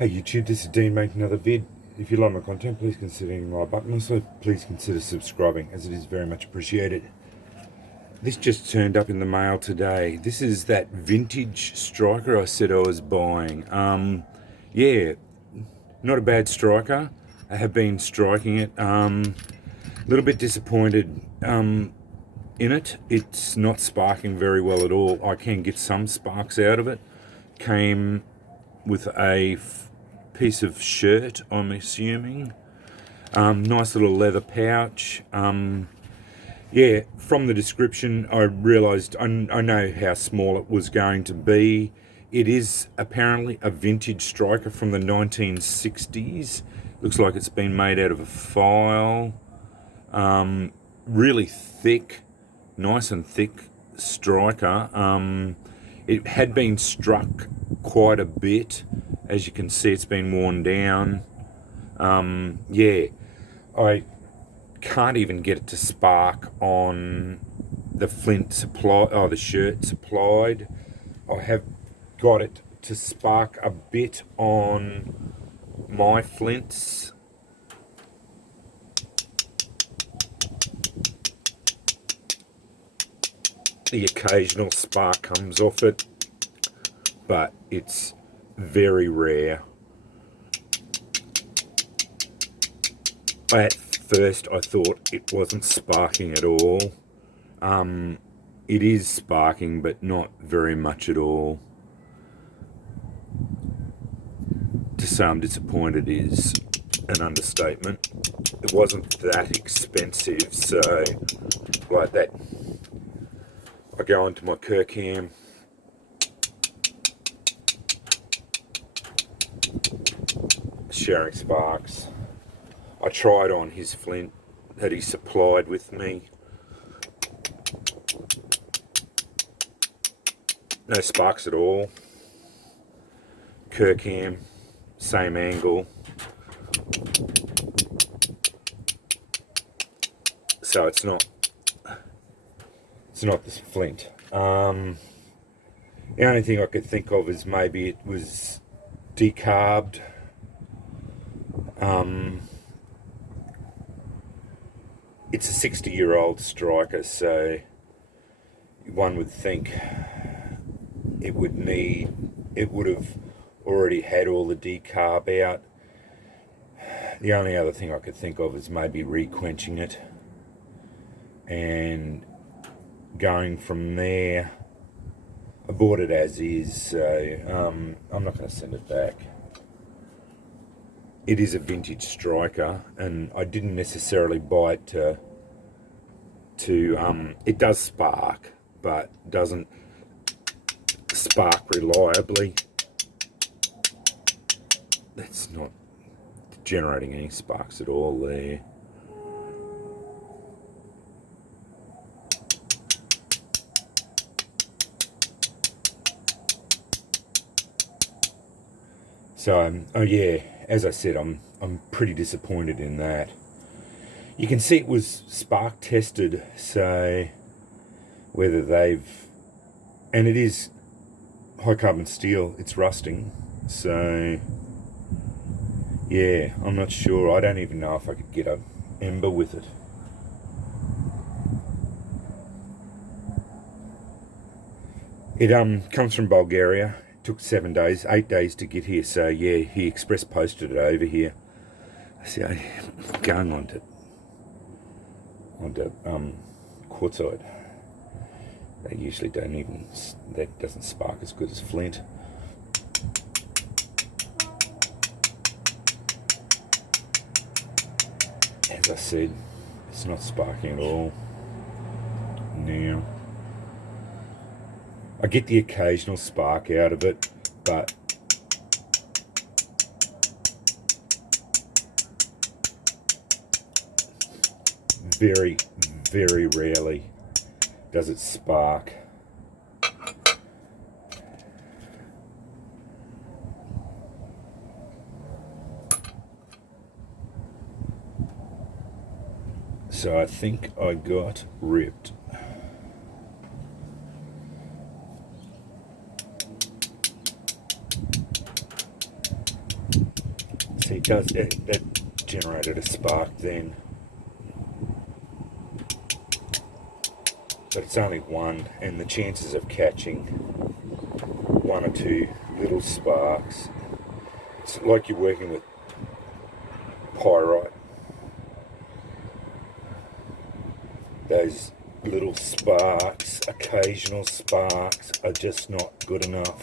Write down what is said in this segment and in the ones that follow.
Hey YouTube, this is Dean making another vid. If you like my content, please consider hitting the like button. Also, please consider subscribing, as it is very much appreciated. This just turned up in the mail today. This is that vintage striker I said I was buying. Yeah, not a bad striker. I have been striking it. A little bit disappointed in it. It's not sparking very well at all. I can get some sparks out of it. Came with a piece of chert, I'm assuming. Nice little leather pouch. Yeah, from the description I realised I know how small it was going to be. It is apparently a vintage striker from the 1960s. Looks like it's been made out of a file. Really thick, nice and thick striker. It had been struck quite a bit. As you can see, it's been worn down. Yeah, I can't even get it to spark on the flint supply, the chert supplied. I have got it to spark a bit on my flints. The occasional spark comes off it, but it's very rare. At first I thought it wasn't sparking at all. It is sparking, but not very much at all. To say I'm disappointed is an understatement. It wasn't that expensive, so like that. I go onto my Kirkham, sharing sparks. I tried on his flint that he supplied with me. No sparks at all. Kirkham, same angle. So it's not this flint. The only thing I could think of is maybe it was decarbed. It's a 60-year-old striker, so one would think it would have already had all the decarb out. The only other thing I could think of is maybe requenching it and going from there. I bought it as is, so I'm not going to send it back. It is a vintage striker, and I didn't necessarily buy it to it does spark, but doesn't spark reliably. That's not generating any sparks at all there. So, oh yeah, as I said, I'm pretty disappointed in that. You can see it was spark tested, so whether and it is high carbon steel, it's rusting, so yeah, I'm not sure. I don't even know if I could get an ember with it. It comes from Bulgaria. Took 8 days to get here, so yeah, he express posted it over here. See, I'm going onto quartzite. They usually that doesn't spark as good as flint. As I said, it's not sparking at all now. I get the occasional spark out of it, but very, very rarely does it spark. So I think I got ripped. it does, that generated a spark then. But it's only one, and the chances of catching one or two little sparks, it's like you're working with pyrite. Those little sparks, occasional sparks, are just not good enough.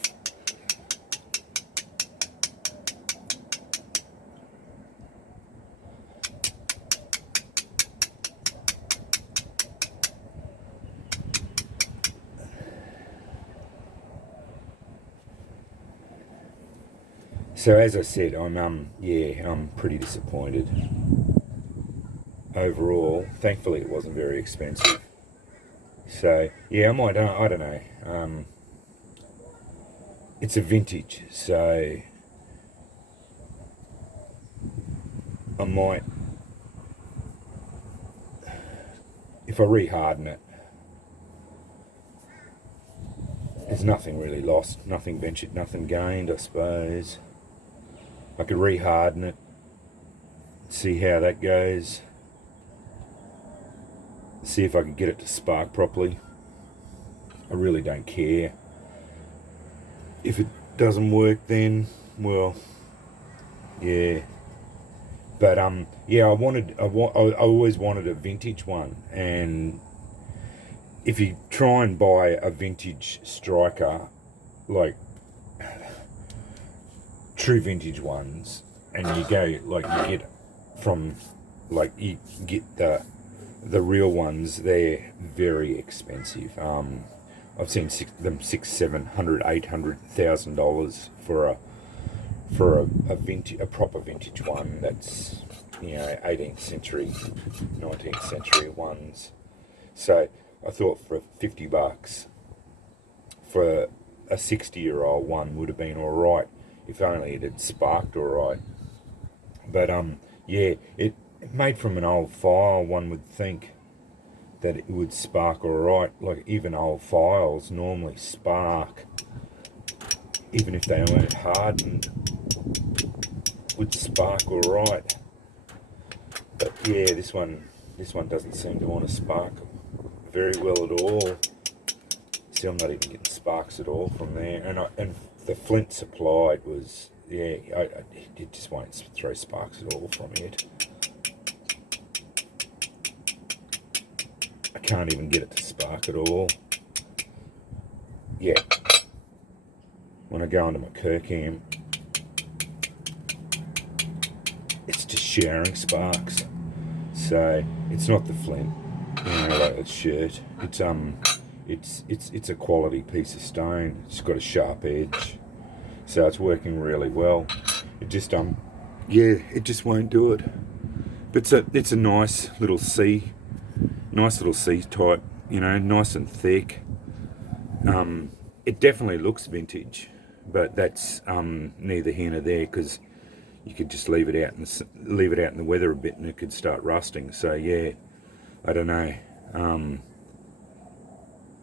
So as I said, I'm pretty disappointed. Overall, thankfully it wasn't very expensive. So yeah, I don't know. It's a vintage, so I might, if I reharden it, there's nothing really lost, nothing ventured, nothing gained, I suppose. I could reharden it, see how that goes, see if I could get it to spark properly. I really don't care. If it doesn't work, then, well, yeah. But yeah, I always wanted a vintage one, and if you try and buy a vintage striker, like true vintage ones, and you go, like, you get from, like, you get the real ones, they're very expensive. I've seen them $600,000, $700,000, $800,000 for a proper vintage one. That's, 18th century, 19th century ones. So I thought for $50 for a 60-year-old one would have been all right, if only it had sparked all right. But yeah, it made from an old file, one would think that it would spark all right. Like, even old files normally spark, even if they weren't hardened, would spark all right. But yeah, this one doesn't seem to want to spark very well at all. See, I'm not even getting sparks at all from there, and the flint supplied was, yeah, it just won't throw sparks at all from it. I can't even get it to spark at all. Yeah. When I go into my Kirkham, it's just showering sparks. So it's not the flint, like it's chert. It's a quality piece of stone. It's got a sharp edge, so it's working really well. It just yeah, it just won't do it. But it's a nice little C type, nice and thick. It definitely looks vintage, but that's neither here nor there, because you could just leave it out in the weather a bit and it could start rusting. So yeah, I don't know.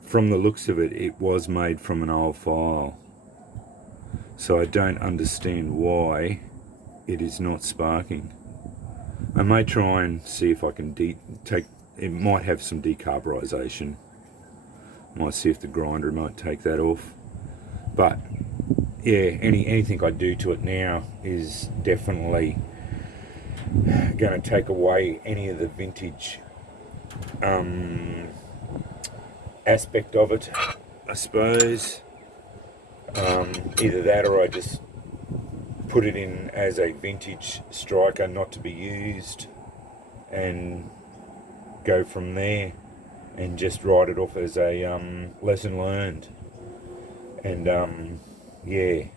From the looks of it, it was made from an old file, so I don't understand why it is not sparking. I may try and see if I can it might have some decarburization. Might see if the grinder might take that off. But yeah, anything I do to it now is definitely going to take away any of the vintage aspect of it, I suppose. Either that, or I just put it in as a vintage striker not to be used, and go from there, and just write it off as a lesson learned. And yeah,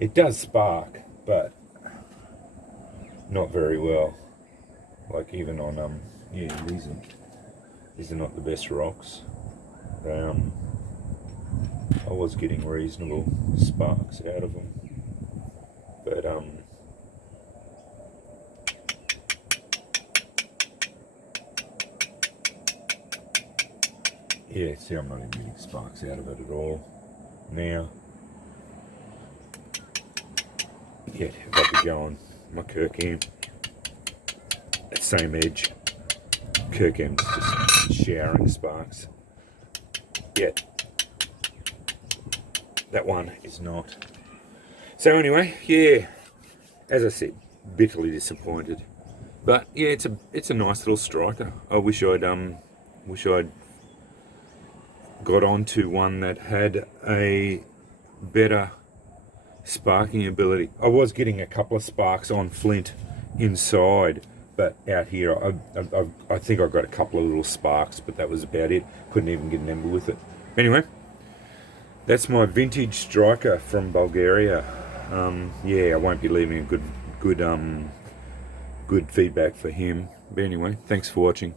it does spark, but not very well. Like, even on yeah, these are not the best rocks. I was getting reasonable sparks out of them, but yeah, see, I'm not even getting sparks out of it at all now. Yeah, if I could go and my Kirkham. That same edge. Kirkham's just showering sparks. Yet that one is not. So anyway, yeah, as I said, bitterly disappointed. But yeah, it's a nice little striker. I wish I'd got onto one that had a better sparking ability. I was getting a couple of sparks on flint inside, but out here I think I got a couple of little sparks, but that was about it. Couldn't even get an ember with it. Anyway, that's my vintage striker from Bulgaria. Yeah, I won't be leaving a good feedback for him. But anyway, thanks for watching.